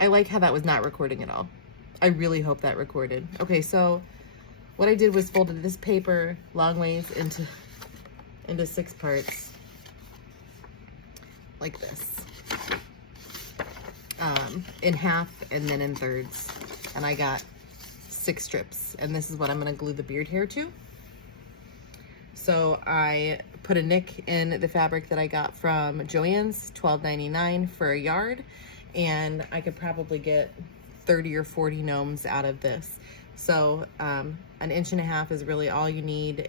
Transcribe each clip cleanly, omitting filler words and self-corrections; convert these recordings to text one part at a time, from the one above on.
I like how that was not recording at all. I really hope that recorded. Okay, so what I did was folded this paper long ways into 6 parts, like this, in half and then in thirds. And I got 6 strips, and this is what I'm gonna glue the beard hair to. So I put a nick in the fabric that I got from Joann's, $12.99 for a yard, and I could probably get 30 or 40 gnomes out of this. So 1.5 inches is really all you need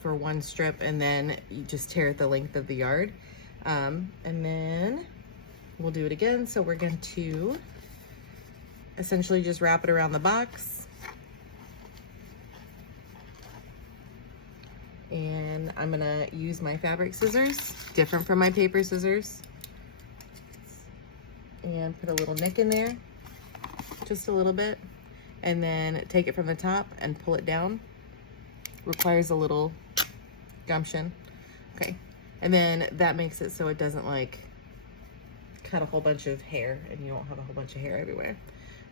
for 1 strip, and then you just tear it the length of the yard. And then we'll do it again. So we're going to essentially just wrap it around the box. And I'm gonna use my fabric scissors, different from my paper scissors, and put a little nick in there, just a little bit, and then take it from the top and pull it down. Requires a little gumption. Okay, and then that makes it so it doesn't like cut a whole bunch of hair and you don't have a whole bunch of hair everywhere.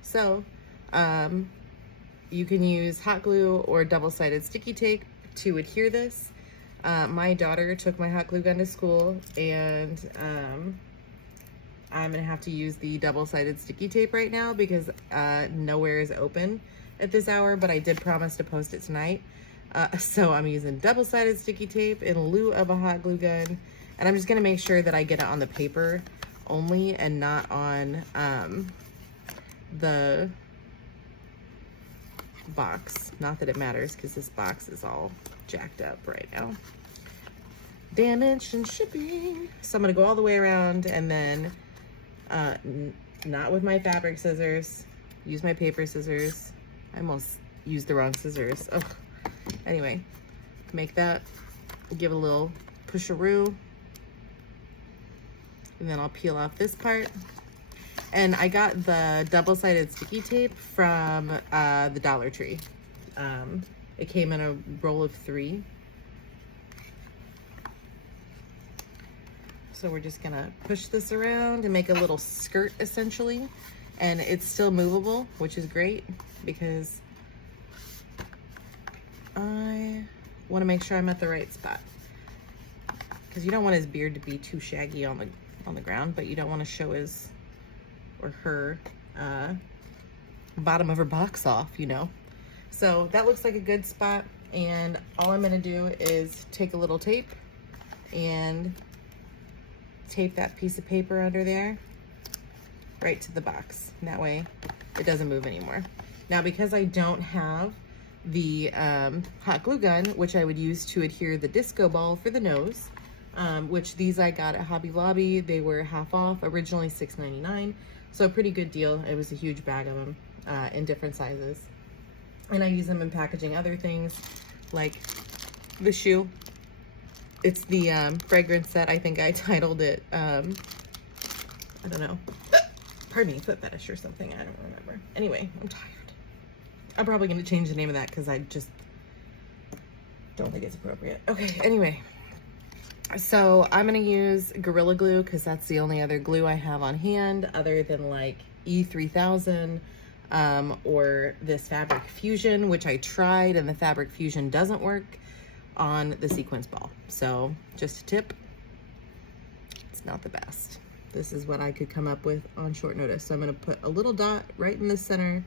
So you can use hot glue or double-sided sticky tape to adhere this. My daughter took my hot glue gun to school, and I'm gonna have to use the double-sided sticky tape right now because nowhere is open at this hour, but I did promise to post it tonight. So I'm using double-sided sticky tape in lieu of a hot glue gun, and I'm just gonna make sure that I get it on the paper only and not on the box. Not that it matters because this box is all jacked up right now. Damaged and shipping. So I'm gonna go all the way around, and then not with my fabric scissors, use my paper scissors. I almost used the wrong scissors. Ugh. Anyway, make that, give a little pusharoo, and then I'll peel off this part. And I got the double-sided sticky tape from the Dollar Tree. It came in a roll of 3. So we're just gonna push this around and make a little skirt essentially. And it's still movable, which is great because I wanna make sure I'm at the right spot. Because you don't want his beard to be too shaggy on the ground, but you don't wanna show his or her bottom of her box off, you know. So that looks like a good spot, and all I'm gonna do is take a little tape and tape that piece of paper under there right to the box. And that way it doesn't move anymore. Now, because I don't have the hot glue gun, which I would use to adhere the disco ball for the nose, which these I got at Hobby Lobby. They were half off, originally $6.99. So a pretty good deal. It was a huge bag of them in different sizes. And I use them in packaging other things like the shoe. It's the fragrance set. I think I titled it, I don't know. Pardon me, foot fetish or something. I don't remember. Anyway, I'm tired. I'm probably going to change the name of that because I just don't think it's appropriate. Okay, anyway. So I'm gonna use Gorilla Glue because that's the only other glue I have on hand other than like E3000 or this Fabric Fusion, which I tried, and the Fabric Fusion doesn't work on the sequence ball. So just a tip, it's not the best. This is what I could come up with on short notice. So I'm gonna put a little dot right in the center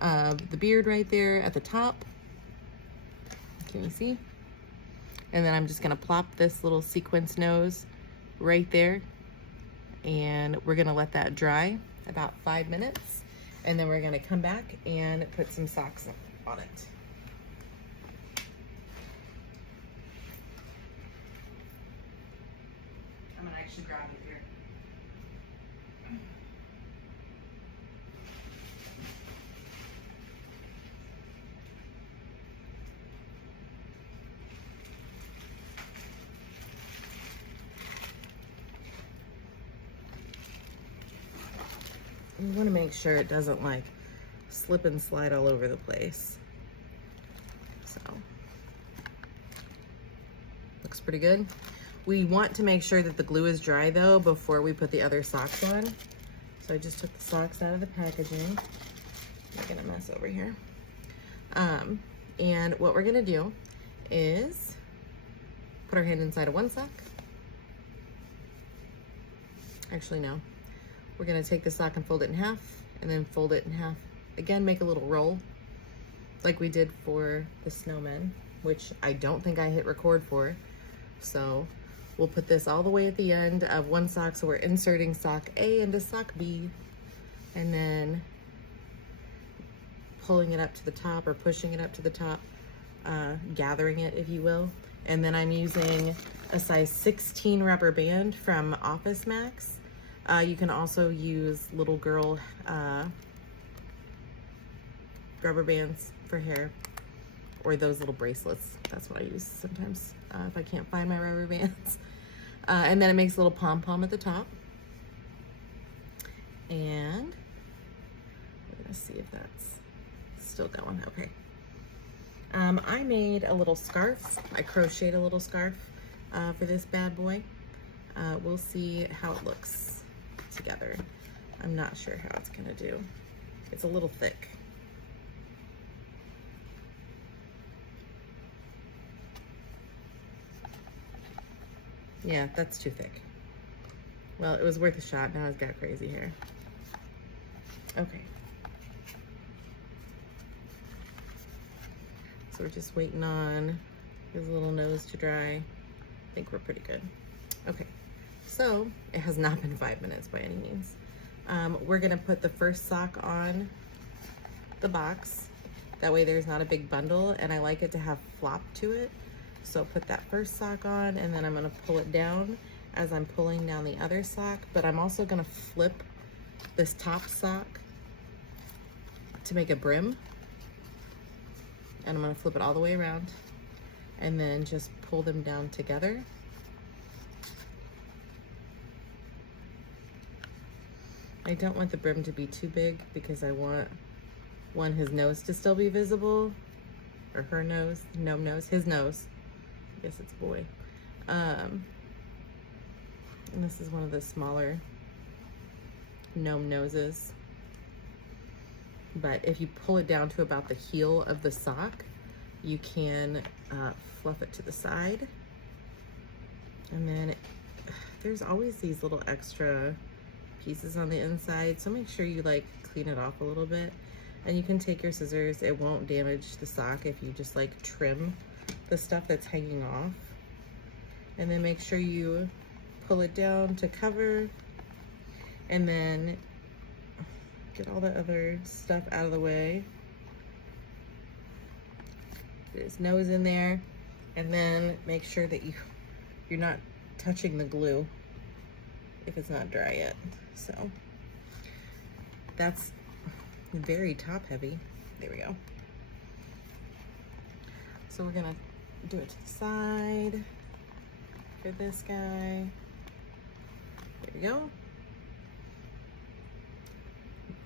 of the beard right there at the top. Can you see? And then I'm just gonna plop this little sequence nose right there, and we're gonna let that dry about 5 minutes, and then we're gonna come back and put some socks on it. I'm gonna actually grab it here. You want to make sure it doesn't like slip and slide all over the place. So looks pretty good. We want to make sure that the glue is dry though before we put the other socks on. So I just took the socks out of the packaging. Making a mess over here. And what we're gonna do is put our hand inside of one sock. Actually, no. We're gonna take the sock and fold it in half, and then fold it in half. Again, make a little roll, like we did for the snowman, which I don't think I hit record for. So we'll put this all the way at the end of one sock. So we're inserting sock A into sock B, and then pulling it up to the top or pushing it up to the top, gathering it, if you will. And then I'm using a size 16 rubber band from Office Max. You can also use little girl rubber bands for hair, or those little bracelets. That's what I use sometimes if I can't find my rubber bands. And then it makes a little pom-pom at the top. And we're gonna see if that's still going. Okay. I made a little scarf. I crocheted a little scarf for this bad boy. We'll see how it looks together. I'm not sure how it's gonna do. It's a little thick. Yeah, that's too thick. Well, it was worth a shot. Now it's got crazy hair. Okay. So we're just waiting on his little nose to dry. I think we're pretty good. Okay, so it has not been 5 minutes by any means. We're gonna put the first sock on the box. That way there's not a big bundle, and I like it to have flop to it. So put that first sock on, and then I'm gonna pull it down as I'm pulling down the other sock, but I'm also gonna flip this top sock to make a brim. And I'm gonna flip it all the way around and then just pull them down together. I don't want the brim to be too big because I want his nose to still be visible, or her nose, gnome nose, his nose. I guess it's a boy. And this is one of the smaller gnome noses. But if you pull it down to about the heel of the sock, you can fluff it to the side. And then there's always these little extra pieces on the inside, so make sure you like clean it off a little bit. And you can take your scissors, it won't damage the sock if you just like trim the stuff that's hanging off. And then make sure you pull it down to cover, and then get all the other stuff out of the way. Get his nose in there, and then make sure that you're not touching the glue if it's not dry yet. So that's very top heavy. There we go. So we're gonna do it to the side for this guy. There we go.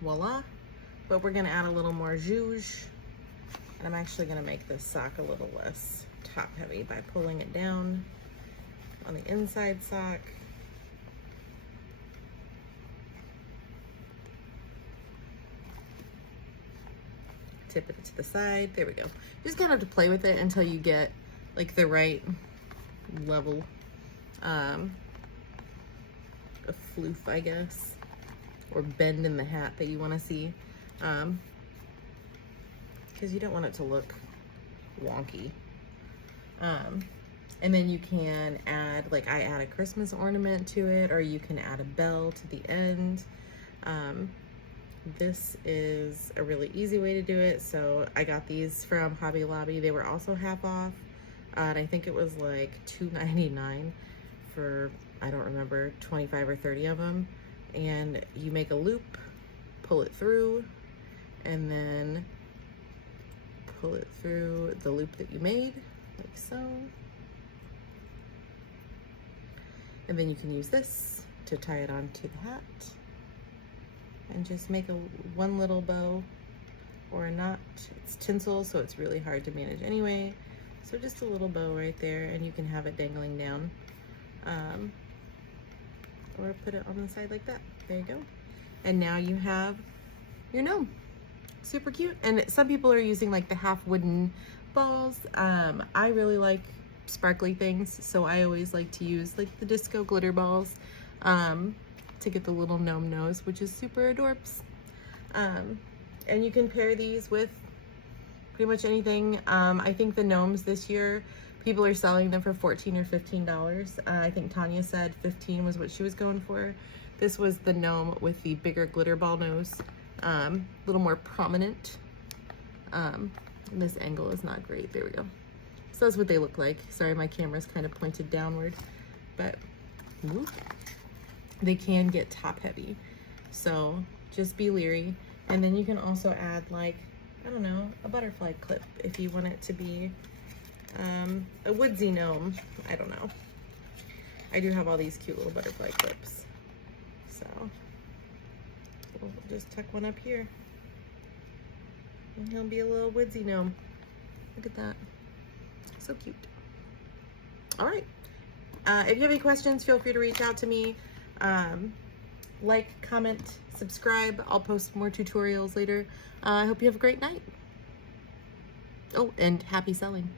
Voila. But we're gonna add a little more zhuzh, and I'm actually gonna make this sock a little less top heavy by pulling it down on the inside sock. Tip it to the side. There we go. You just kind of have to play with it until you get like the right level of floof, I guess, or bend in the hat that you want to see, because you don't want it to look wonky. And then you can add, like I add a Christmas ornament to it, or you can add a bell to the end. This is a really easy way to do it. So I got these from Hobby Lobby. They were also half off, and I think it was like $2.99 for, I don't remember, 25 or 30 of them. And you make a loop, pull it through, and then pull it through the loop that you made, like so. And then you can use this to tie it onto the hat, and just make one little bow or a knot. It's tinsel, so it's really hard to manage anyway. So just a little bow right there, and you can have it dangling down. Or put it on the side like that. There you go. And now you have your gnome. Super cute. And some people are using like the half wooden balls. I really like sparkly things, so I always like to use like the disco glitter balls to get the little gnome nose, which is super adorbs. And you can pair these with pretty much anything. I think the gnomes this year, people are selling them for $14 or $15. I think Tanya said 15 was what she was going for. This was the gnome with the bigger glitter ball nose, a little more prominent. This angle is not great. There we go. So that's what they look like. Sorry, my camera's kind of pointed downward, but whoop, they can get top heavy. So just be leery. And then you can also add like, I don't know, a butterfly clip if you want it to be a woodsy gnome. I don't know. I do have all these cute little butterfly clips. So we'll just tuck one up here. And he'll be a little woodsy gnome. Look at that. So cute. All right. If you have any questions, feel free to reach out to me. Like, comment, subscribe. I'll post more tutorials later. I hope you have a great night. Oh, and happy selling.